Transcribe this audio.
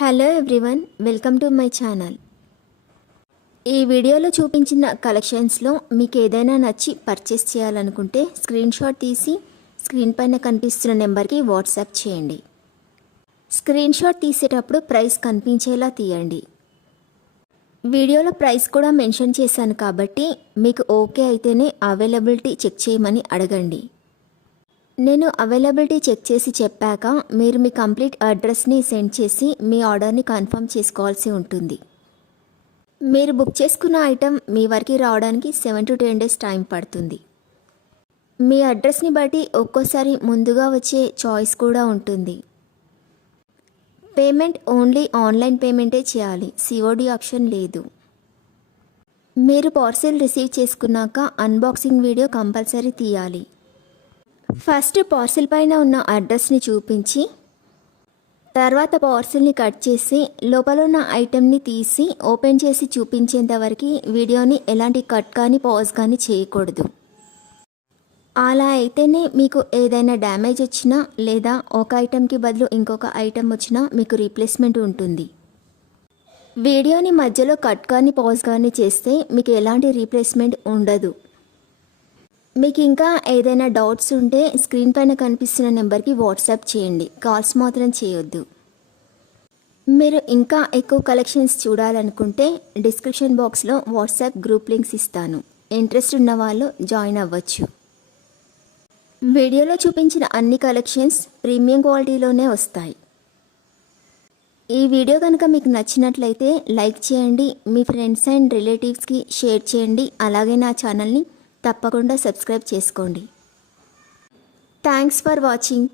Hello everyone, welcome to my channel. ఈ వీడియోలో చూపించిన కలెక్షన్స్లో మీకు ఏదైనా నచ్చి పర్చేస్ చేయాలనుకుంటే స్క్రీన్ షాట్ తీసి స్క్రీన్ పైన కనిపిస్తున్న నెంబర్కి వాట్సాప్ చేయండి. స్క్రీన్ షాట్ తీసేటప్పుడు ప్రైస్ కనిపించేలా తీయండి. వీడియోలో ప్రైస్ కూడా మెన్షన్ చేశాను కాబట్టి మీకు ఓకే అయితేనే అవైలబిలిటీ చెక్ చేయమని అడగండి. నేను అవైలబిలిటీ చెక్ చేసి చెప్పాక మీరు మీ కంప్లీట్ అడ్రస్ని సెండ్ చేసి మీ ఆర్డర్ని కన్ఫర్మ్ చేసుకోవాల్సి ఉంటుంది. మీరు బుక్ చేసుకున్న ఐటెం మీ వరకు రావడానికి 7 to 10 days టైం పడుతుంది. మీ అడ్రస్ని బట్టి ఒక్కోసారి ముందుగా వచ్చే చాయిస్ కూడా ఉంటుంది. పేమెంట్ ఓన్లీ ఆన్లైన్ పేమెంటే చేయాలి, సిఓడి ఆప్షన్ లేదు. మీరు పార్సిల్ రిసీవ్ చేసుకున్నాక అన్బాక్సింగ్ వీడియో కంపల్సరీ తీయాలి. ఫస్ట్ పార్సిల్ పైన ఉన్న అడ్రస్ని చూపించి తర్వాత పార్సిల్ని కట్ చేసి లోపల ఉన్న ఐటెంని తీసి ఓపెన్ చేసి చూపించేంత వరకు వీడియోని ఎలాంటి కట్ కానీ పాజ్ కానీ చేయకూడదు. అలా అయితేనే మీకు ఏదైనా డ్యామేజ్ వచ్చినా లేదా ఒక ఐటెంకి బదులు ఇంకొక ఐటెం వచ్చినా మీకు రీప్లేస్మెంట్ ఉంటుంది. వీడియోని మధ్యలో కట్ కానీ పాజ్ కానీ చేస్తే మీకు ఎలాంటి రీప్లేస్మెంట్ ఉండదు. మీకు ఇంకా ఏదైనా డౌట్స్ ఉంటే స్క్రీన్ పైన కనిపిస్తున్న నెంబర్కి వాట్సాప్ చేయండి, కాల్స్ మాత్రం చేయొద్దు. మీరు ఇంకా ఎక్కువ కలెక్షన్స్ చూడాలనుకుంటే డిస్క్రిప్షన్ బాక్స్లో వాట్సాప్ గ్రూప్ లింక్స్ ఇస్తాను, ఇంట్రెస్ట్ ఉన్న వాళ్ళు జాయిన్ అవ్వచ్చు. వీడియోలో చూపించిన అన్ని కలెక్షన్స్ ప్రీమియం క్వాలిటీలోనే వస్తాయి. ఈ వీడియో కనుక మీకు నచ్చినట్లయితే లైక్ చేయండి, మీ ఫ్రెండ్స్ అండ్ రిలేటివ్స్కి షేర్ చేయండి. అలాగే నా ఛానల్ని తప్పకుండా సబ్స్క్రైబ్ చేసుకోండి. Thanks for watching.